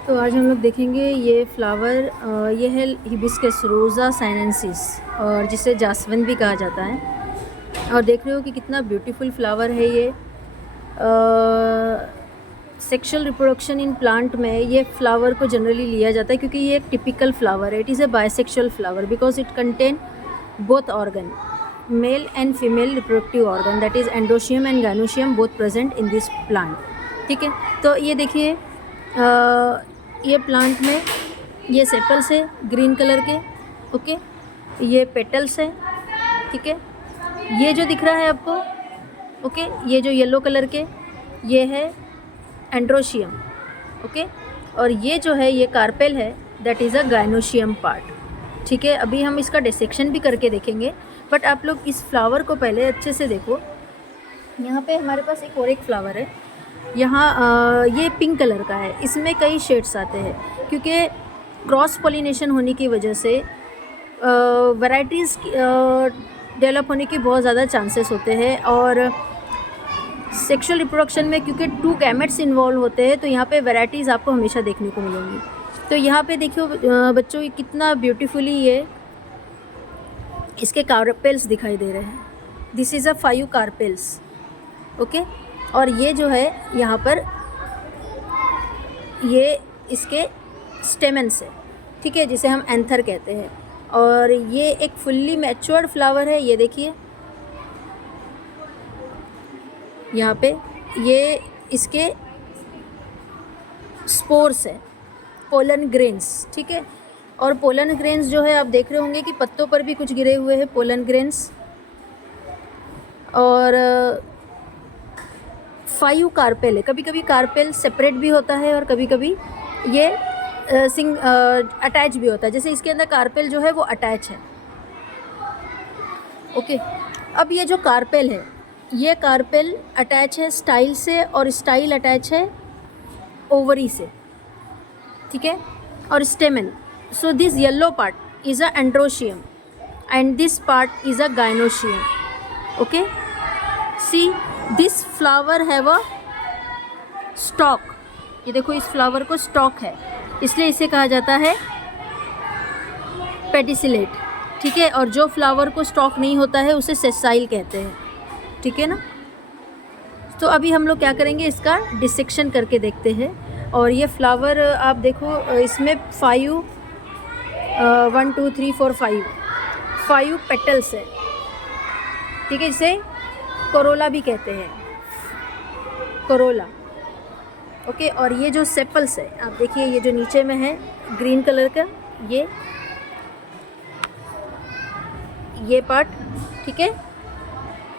तो आज हम लोग देखेंगे ये फ्लावर, ये है हिबिस्कस रोज़ा साइनेंसिस, और जिसे जासवंत भी कहा जाता है। और देख रहे हो कि कितना ब्यूटीफुल फ्लावर है ये। सेक्सुअल रिप्रोडक्शन इन प्लांट में ये फ्लावर को जनरली लिया जाता है क्योंकि ये एक टिपिकल फ्लावर है। It is a bisexual flower because it contain both organ, male and female reproductive organ, that is androecium and gynoecium both present in this plant. ठीक है, तो ये देखिए ये प्लांट में ये सेपल्स है ग्रीन कलर के। ओके, ये पेटल्स है। ठीक है, ये जो दिख रहा है आपको, ओके, ये जो येलो कलर के, ये है एंड्रोशियम। ओके, और ये जो है ये कार्पेल है, that is a gynoecium part. ठीक है, अभी हम इसका डिसेक्शन भी करके देखेंगे, बट आप लोग इस फ्लावर को पहले अच्छे से देखो। यहाँ पे हमारे पास एक और एक फ्लावर है, यहाँ ये पिंक कलर का है। इसमें कई शेड्स आते हैं क्योंकि क्रॉस पॉलिनेशन होने की वजह से वैराइटीज़ डेवलप होने की बहुत ज़्यादा चांसेस होते हैं। और सेक्सुअल रिप्रोडक्शन में क्योंकि 2 गैमेट्स इन्वॉल्व होते हैं, तो यहाँ पे वैराइटीज़ आपको हमेशा देखने को मिलेंगी। तो यहाँ पे देखियो बच्चों, कितना ब्यूटीफुली ये इसके कार्पेल्स दिखाई दे रहे हैं। This is a 5 carpels. Okay, और ये जो है यहाँ पर ये इसके स्टेमन्स है। ठीक है, जिसे हम एंथर कहते हैं। और ये एक फुल्ली मैच्योर्ड फ्लावर है। ये देखिए यहाँ पे ये इसके स्पोर्स है, पोलन ग्रेन्स। ठीक है, और पोलन ग्रेन्स जो है आप देख रहे होंगे कि पत्तों पर भी कुछ गिरे हुए हैं पोलन ग्रेन्स। और 5 कार्पेल है। कभी कभी कार्पेल सेपरेट भी होता है और कभी कभी ये अटैच भी होता है। जैसे इसके अंदर कार्पेल जो है वो अटैच है। ओके, अब ये जो कार्पेल है, ये कार्पेल अटैच है स्टाइल से, और स्टाइल अटैच है ओवरी से। ठीक है, और स्टेमन। So this yellow part is a androecium and this part is a gynoecium. Okay, see this flower have a stock. ये देखो, इस फ्लावर को स्टॉक है, इसलिए इसे कहा जाता है पेडिसिलेट। ठीक है, और जो फ्लावर को स्टॉक नहीं होता है उसे सेसाइल कहते हैं। ठीक है ना। तो अभी हम लोग क्या करेंगे, इसका डिसेक्शन करके देखते हैं। और ये फ्लावर आप देखो, इसमें 1 2 3 4 5 पेटल्स है। ठीक है, इसे कोरोला भी कहते हैं, कोरोला। ओके, और ये जो सेपल्स है आप देखिए, ये जो नीचे में है ग्रीन कलर का, ये पार्ट। ठीक है,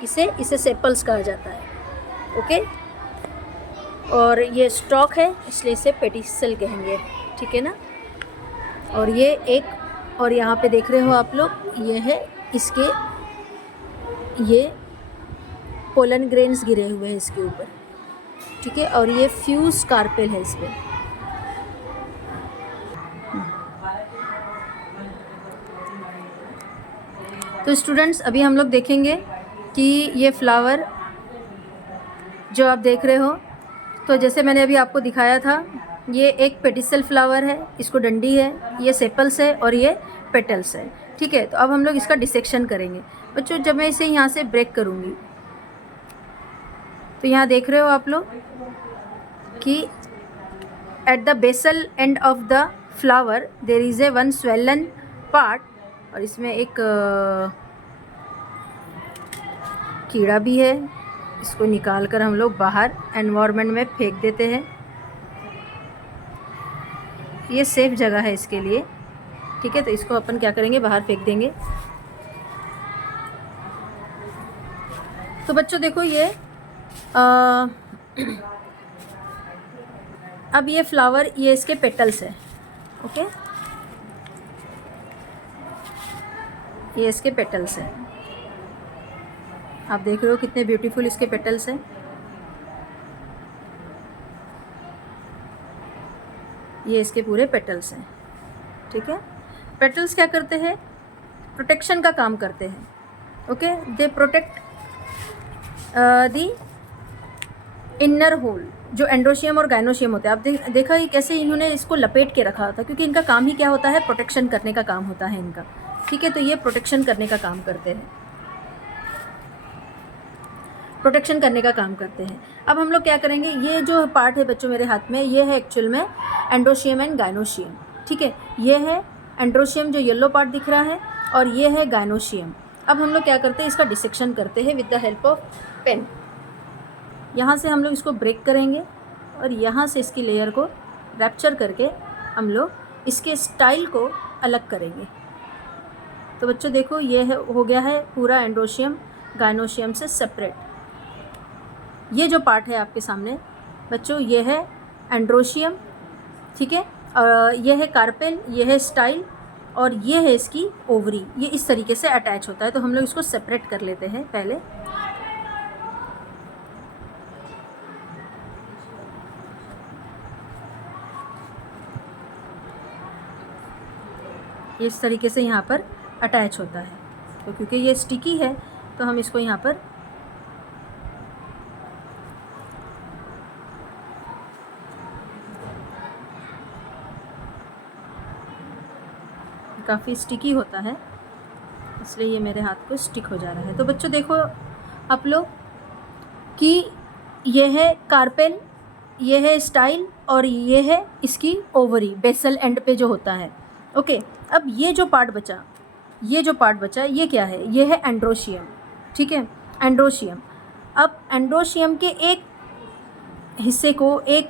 इसे सेपल्स कहा जाता है। ओके, और ये स्टॉक है इसलिए इसे पेटिसल कहेंगे। ठीक है ना। और ये एक, और यहाँ पे देख रहे हो आप लोग, ये है इसके ये पोलन ग्रेन्स गिरे हुए हैं इसके ऊपर। ठीक है, और ये फ्यूज कार्पेल है इस पर। तो स्टूडेंट्स, अभी हम लोग देखेंगे कि ये फ्लावर जो आप देख रहे हो, तो जैसे मैंने अभी आपको दिखाया था, ये एक पेटिसल फ्लावर है, इसको डंडी है, ये सेपल्स है और ये पेटल्स है। ठीक है, तो अब हम लोग इसका डिसेक्शन करेंगे। बच्चों, जब मैं इसे यहाँ से ब्रेक करूँगी, तो यहाँ देख रहे हो आप लोग कि at the basal end of the flower there is a 1 swollen part, और इसमें एक कीड़ा भी है। इसको निकाल कर हम लोग बाहर एनवायरनमेंट में फेंक देते हैं। ये सेफ जगह है इसके लिए। ठीक है, तो इसको अपन क्या करेंगे, बाहर फेंक देंगे। तो बच्चों देखो, ये अब ये फ्लावर, ये इसके पेटल्स है। ओके, ये इसके पेटल्स हैं। आप देख रहे हो कितने ब्यूटीफुल इसके पेटल्स हैं। ये इसके पूरे पेटल्स हैं। ठीक है, पेटल्स क्या करते हैं, प्रोटेक्शन का काम करते हैं। Okay, they protect the inner whorl जो एंड्रोशियम और गाइनोशियम होते हैं, आप देखा ये कैसे इन्होंने इसको लपेट के रखा था, क्योंकि इनका काम ही क्या होता है, प्रोटेक्शन करने का काम होता है इनका, ठीक है। तो ये प्रोटेक्शन करने का काम करते हैं, प्रोटेक्शन करने का काम करते हैं। अब हम लोग क्या करेंगे, ये जो पार्ट है बच्चों मेरे हाथ में, ये है एक्चुअल में एंड्रोशियम एंड गाइनोशियम, ठीक है। ये है एंड्रोशियम जो येलो पार्ट दिख रहा है, और ये है गाइनोशियम। अब हम लोग क्या करते हैं, इसका डिसेक्शन करते हैं with the help of pen. यहाँ से हम लोग इसको ब्रेक करेंगे और यहाँ से इसकी लेयर को रैप्चर करके हम लोग इसके स्टाइल को अलग करेंगे। तो बच्चों देखो, ये है हो गया है पूरा एंड्रोशियम गाइनोशियम से सेपरेट। ये जो पार्ट है आपके सामने बच्चों, ये है एंड्रोशियम, ठीक है। ये है कार्पेल, ये है स्टाइल, और ये है इसकी ओवरी। ये इस तरीके से अटैच होता है। तो हम लोग इसको सेपरेट कर लेते हैं पहले। इस तरीके से यहाँ पर अटैच होता है। तो क्योंकि ये स्टिकी है तो हम इसको यहाँ पर काफ़ी स्टिकी होता है, इसलिए ये मेरे हाथ को स्टिक हो जा रहा है। तो बच्चों देखो आप लोग कि ये है कार्पेल, ये है स्टाइल, और ये है इसकी ओवरी बेसल एंड पे जो होता है। ओके, अब ये जो पार्ट बचा, ये क्या है, ये है एंड्रोशियम, ठीक है, एंड्रोशियम। अब एंड्रोशियम के एक हिस्से को, एक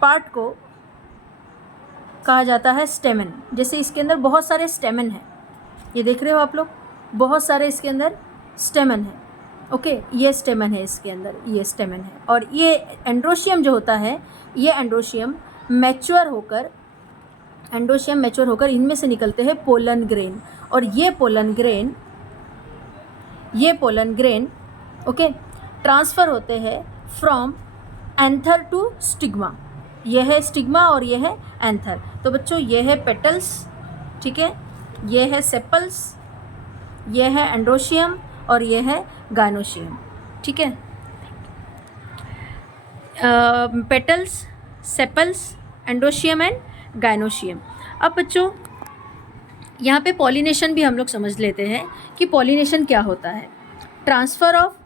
पार्ट को कहा जाता है स्टेमन। जैसे इसके अंदर बहुत सारे स्टेमन हैं, ये देख रहे हो आप लोग, बहुत सारे इसके अंदर स्टेमन है। ओके, ये स्टेमन है इसके अंदर, ये स्टेमन है। और ये एंड्रोशियम जो होता है, ये एंड्रोशियम मैच्योर होकर इनमें से निकलते हैं पोलन ग्रेन। और ये पोलन ग्रेन ओके ट्रांसफ़र होते हैं फ्रॉम एंथर टू स्टिग्मा। ये है स्टिग्मा और ये है एंथर। तो बच्चों ये है पेटल्स, ठीक है, ये है सेपल्स, ये है एंड्रोशियम और ये है गाइनोशियम, ठीक है। Petals, sepals, androecium and gynoecium. अब बच्चों यहाँ पे पॉलिनेशन भी हम लोग समझ लेते हैं कि पॉलिनेशन क्या होता है। Transfer of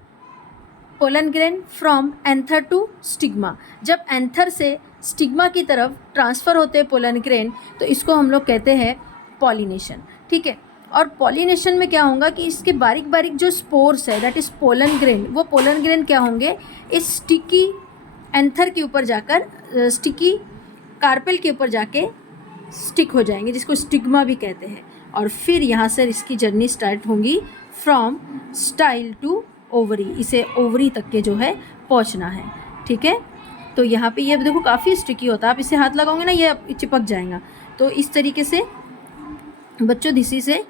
pollen grain from anther to stigma. जब एंथर से स्टिग्मा की तरफ ट्रांसफ़र होते हैं पोलन ग्रेन, तो इसको हम लोग कहते हैं पॉलिनेशन, ठीक है। और पॉलिनेशन में क्या होगा कि इसके बारीक बारीक जो स्पोर्स है, दैट इज़ पोलन ग्रेन, वो पोलन ग्रेन क्या होंगे, इस स्टिकी एंथर के ऊपर जाकर, स्टिकी कार्पेल के ऊपर जाके स्टिक हो जाएंगे, जिसको स्टिग्मा भी कहते हैं। और फिर यहाँ से इसकी जर्नी स्टार्ट होंगी फ्रॉम स्टाइल टू ओवरी। इसे ओवरी तक के जो है पहुँचना है, ठीक है। तो यहाँ पे ये देखो काफ़ी स्टिकी होता है, आप इसे हाथ लगाओगे ना ये चिपक जाएगा। तो इस तरीके से बच्चों this is a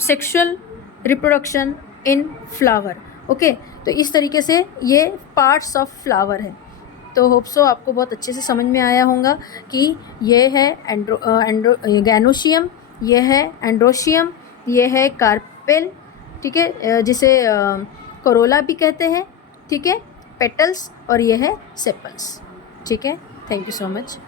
sexual reproduction in flower. Okay, तो इस तरीके से ये पार्ट्स ऑफ फ्लावर है। तो होप सो आपको बहुत अच्छे से समझ में आया होगा कि ये है गाइनोशियम, ये है एंड्रोशियम, ये है कार्पेल, ठीक है, जिसे कोरोला भी कहते हैं, ठीक है, पेटल्स, और ये है सेपल्स, ठीक है। Thank you so much.